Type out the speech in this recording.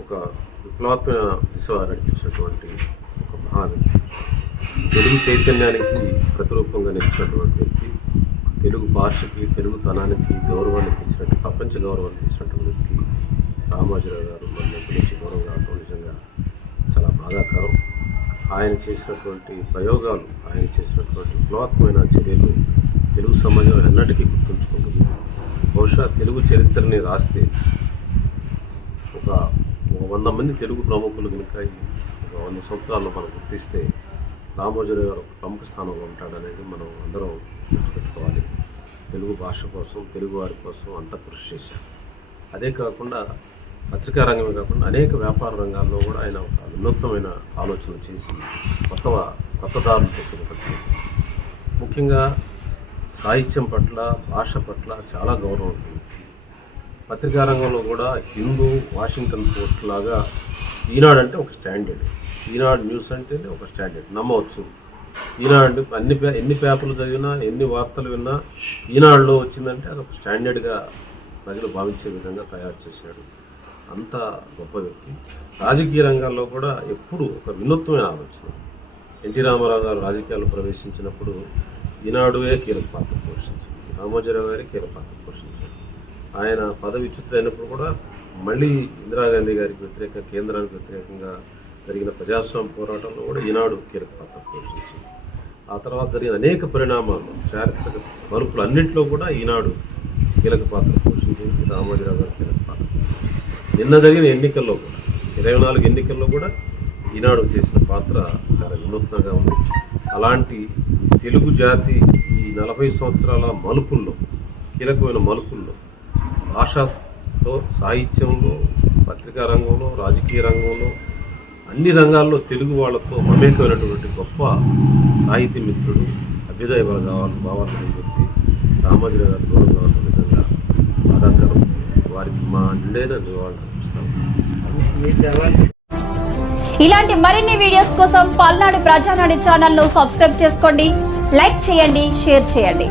ఒక విప్లవాత్మైన దిశ నడిపించినటువంటి ఒక మహా తెలుగు చైతన్యానికి ప్రతిరూపంగా నిలిచినటువంటి వ్యక్తి తెలుగు భాషకి తెలుగు తనానికి గౌరవాన్ని తెచ్చినట్టు ప్రపంచ గౌరవాన్ని తెచ్చినటువంటి వ్యక్తి రామోజీరావు గారు. మన గురించి గౌరవం కావడం నిజంగా చాలా బాధాకరం. ఆయన చేసినటువంటి ప్రయోగాలు ఆయన చేసినటువంటి విప్లవాత్మైన చర్యలు తెలుగు సమాజం ఎన్నటికీ గుర్తుంచుకుంటుంది బహుశా తెలుగు చరిత్రని రాస్తే ఒక ఒక వంద మంది తెలుగు ప్రముఖులు కనుక ఈ ఒక వంద సంవత్సరాల్లో మనం గుర్తిస్తే రామోజీరావు గారు ఒక ప్రముఖ స్థానంలో ఉంటాడనేది మనం అందరం గుర్తుపెట్టుకోవాలి. తెలుగు భాష కోసం తెలుగు వారి కోసం అంత కృషి చేశారు. అదే కాకుండా పత్రికా రంగమే కాకుండా అనేక వ్యాపార రంగాల్లో కూడా ఆయన ఒక వినూత్నమైన ఆలోచన చేసి కొత్త కొత్త దారులు పెట్టిన ముఖ్యంగా సాహిత్యం పట్ల భాష పట్ల చాలా గౌరవం ఉంటుంది పత్రికా రంగంలో కూడా హిందూ వాషింగ్టన్ పోస్ట్ లాగా ఈనాడు అంటే ఒక స్టాండర్డ్. ఈనాడు న్యూస్ అంటే ఒక స్టాండర్డ్. నమ్మవచ్చు. ఈనాడు అంటే అన్ని పే ఎన్ని పేపర్లు చదివినా ఎన్ని వార్తలు విన్నా ఈనాడులో వచ్చిందంటే అది ఒక స్టాండర్డ్గా ప్రజలు భావించే విధంగా తయారు చేశాడు. అంత గొప్ప వ్యక్తి. రాజకీయ రంగాల్లో కూడా ఎప్పుడు ఒక వినూత్నమైన ఆలోచన. ఎన్టీ రామారావు గారు రాజకీయాల్లో ప్రవేశించినప్పుడు ఈనాడువే కీలక పాత్ర పోషించింది. రామోజీరావు గారి కీలక పాత్ర పోషించారు. ఆయన పదవి కూడా మళ్ళీ ఇందిరాగాంధీ గారికి వ్యతిరేక కేంద్రానికి వ్యతిరేకంగా జరిగిన ప్రజాస్వామ్య పోరాటంలో కూడా ఈనాడు కీలక పాత్ర పోషించింది. ఆ తర్వాత జరిగిన అనేక పరిణామాలు చారిత్రక మలుపులు అన్నింటిలో కూడా ఈనాడు కీలక పాత్ర పోషించింది రామోజీరావు గారు కీలక పాత్ర నిన్న జరిగిన ఎన్నికల్లో కూడా ఇరవై నాలుగు ఎన్నికల్లో కూడా ఈనాడు చేసిన పాత్ర చాలా వినూత్నంగా ఉంది. అలాంటి తెలుగు జాతి ఈ నలభై సంవత్సరాల మలుపుల్లో కీలకమైన మలుపుల్లో భాషతో సాహిత్యంలో పత్రికా రంగంలో రాజకీయ రంగంలో అన్ని రంగాల్లో తెలుగు వాళ్ళతో మమేకమైనటువంటి గొప్ప సాహితీ మిత్రుడు అభ్యుదయ భావాలు భావాలని కలిగిన వ్యక్తి గారు దూరం విధంగా బాధాకరం వారికి మా నిండైన నివాళులు అర్పిస్తాం. ఇలాంటి మరిన్ని వీడియోస్ కోసం పల్నాడు ప్రజానాడు ఛానల్ను సబ్స్క్రైబ్ చేసుకోండి లైక్ చేయండి షేర్ చేయండి.